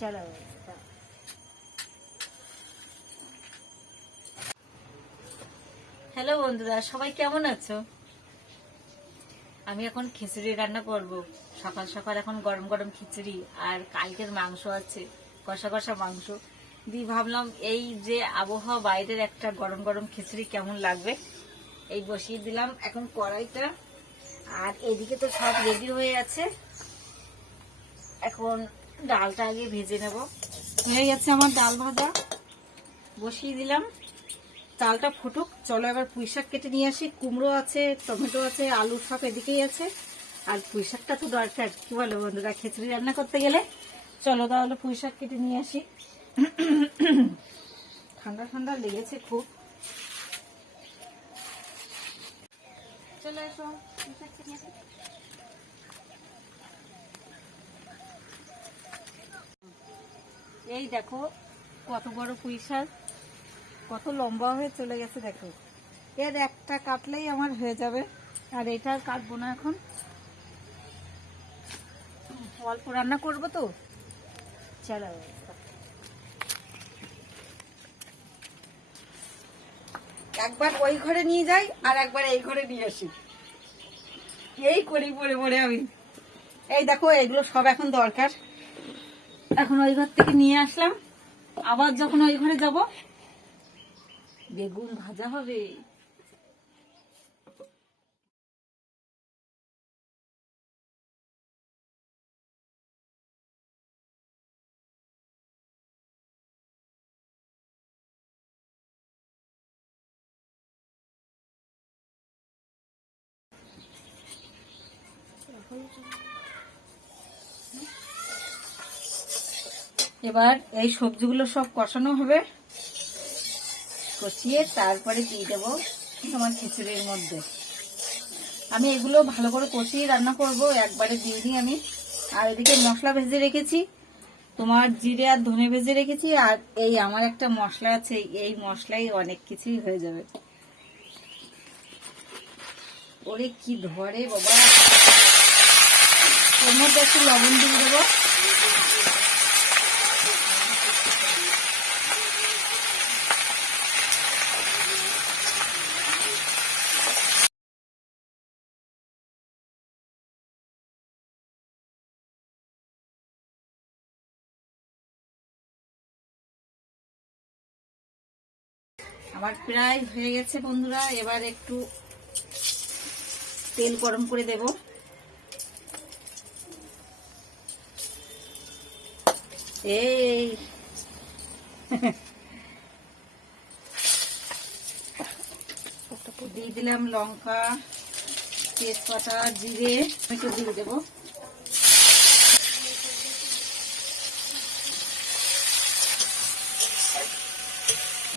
চলো। হ্যালো বন্ধুরা, সবাই কেমন আছো? আমি এখন খিচুড়ি রান্না করব। সকাল সকাল এখন গরম গরম খিচুড়ি, আর কালকের মাংস আছে, কষা কষা মাংস দিয়ে ভাবলাম এই যে আবহাওয়া বাইরের একটা গরম গরম খিচুড়ি কেমন লাগবে। এই বসিয়ে দিলাম এখন কড়াইটা, আর এদিকে তো সব রেডি হয়ে আছে। এখন ডালটা আগে ভেজে নেব। হয়ে গেছে আমার ডাল ভাজা, বসিয়ে দিলাম। চালটা ফুটুক, চলো এবার পুঁইশাক কেটে নিয়ে আসি। কুমড়ো আছে, টমেটো আছে, আলু সব এদিকেই আছে। আর পুঁইশাকটা তো দরকার, কি বলো বন্ধুরা, খিচুড়ি রান্না করতে গেলে। চলো তাহলে পুঁইশাক কেটে নিয়ে আসি। ঠান্ডা ঠান্ডা লেগেছে খুব। চলে এসো, পুঁইশাক কেটে নিয়ে আসি। এই দেখো কত বড় পুঁইশাক, কত লম্বা হয়ে চলে গেছে দেখো। এর একটা কাটলেই আমার হয়ে যাবে, আর এটা কাটবো না, এখন অল্প রান্না করবো তো। চলো একবার ওই ঘরে নিয়ে যাই আর একবার এই ঘরে নিয়ে আসি, এই করি পরে পরে আমি। এই দেখো এগুলো সব এখন দরকার। এখন ওই ঘর থেকে নিয়ে আসলাম, আবার যখন ওই ঘরে যাব বেগুন ভাজা হবে। এবার এই সবজিগুলো সব কষানো হবে, কষিয়ে তারপরে দিয়ে দেবো তোমার খিচুড়ির মধ্যে। আমি এগুলো ভালো করে কষিয়ে রান্না করব, একবারে দিয়ে দিই আমি। আর এদিকে মশলা ভেজে রেখেছি, তোমার জিরে আর ধনে ভেজে রেখেছি। আর এই আমার একটা মশলা আছে, এই মশলাই অনেক কিছুই হয়ে যাবে। ওরে কি ধরে বাবা, ওর মধ্যে একটু লবণ দিয়ে দেবো। আমার প্রায় হয়ে গেছে বন্ধুরা, এবার একটু তেল গরম করে দেব। এই দিয়ে দিলাম লঙ্কা, তেজপাতা, জিরে, একটু দিয়ে দেবো।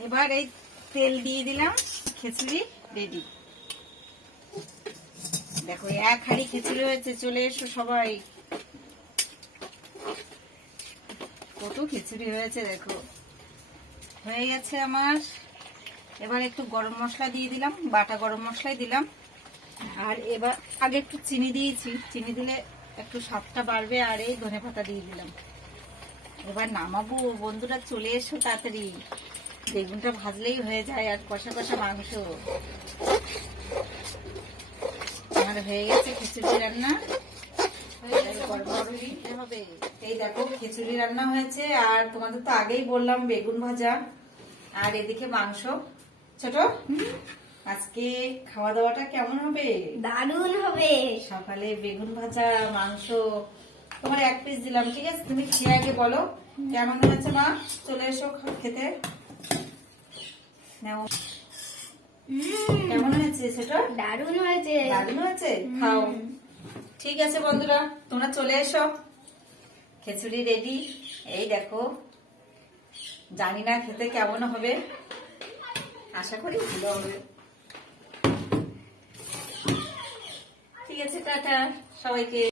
এবার এই তেল দিয়ে দিলাম, খিচুড়ি রেডি। দেখো এক হাঁড়ি খিচুড়ি হয়েছে, চলে এসো সবাই। কত খিচুড়ি হয়েছে দেখো, হয়ে গেছে আমার। এবার একটু গরম মশলা দিয়ে দিলাম, বাটা গরম মশলাই দিলাম। আর এবার আগে একটু চিনি দিয়েছি, চিনি দিলে একটু স্বাদটা বাড়বে। আর এই ধনেপাতা দিয়ে দিলাম। এবার নামাবো বন্ধুরা, চলে এসো তাড়াতাড়ি। বেগুনটা ভাজলেই হয়ে যায়, আর কষা কষা মাংস। আমার হয়ে গেছে খিচুড়ি রান্না। এই দেখো খিচুড়ি রান্না হয়েছে, আর তোমাদের তো আগেই বললাম বেগুন ভাজা, আর এদিকে মাংস। ছোট, আজকে খাওয়া দাওয়াটা কেমন হবে? দারুণ হবে। সকালে বেগুন ভাজা, মাংস। তোমার এক পিস দিলাম, ঠিক আছে? তুমি খেয়ে আগে বলো কেমন হয়েছে। মা চলে এসো খেতে। নাও, কেমন হয়েছে সেটা? দারুণ হয়েছে। দারুণ হয়েছে, খাও। ঠিক আছে বন্ধুরা, তোমরা চলে এসো, খিচুড়ি রেডি। এই দেখো, জানি না খেতে কেমন হবে, আশা করি ভালো হবে। ঠিক আছে, টাটা সবাইকে।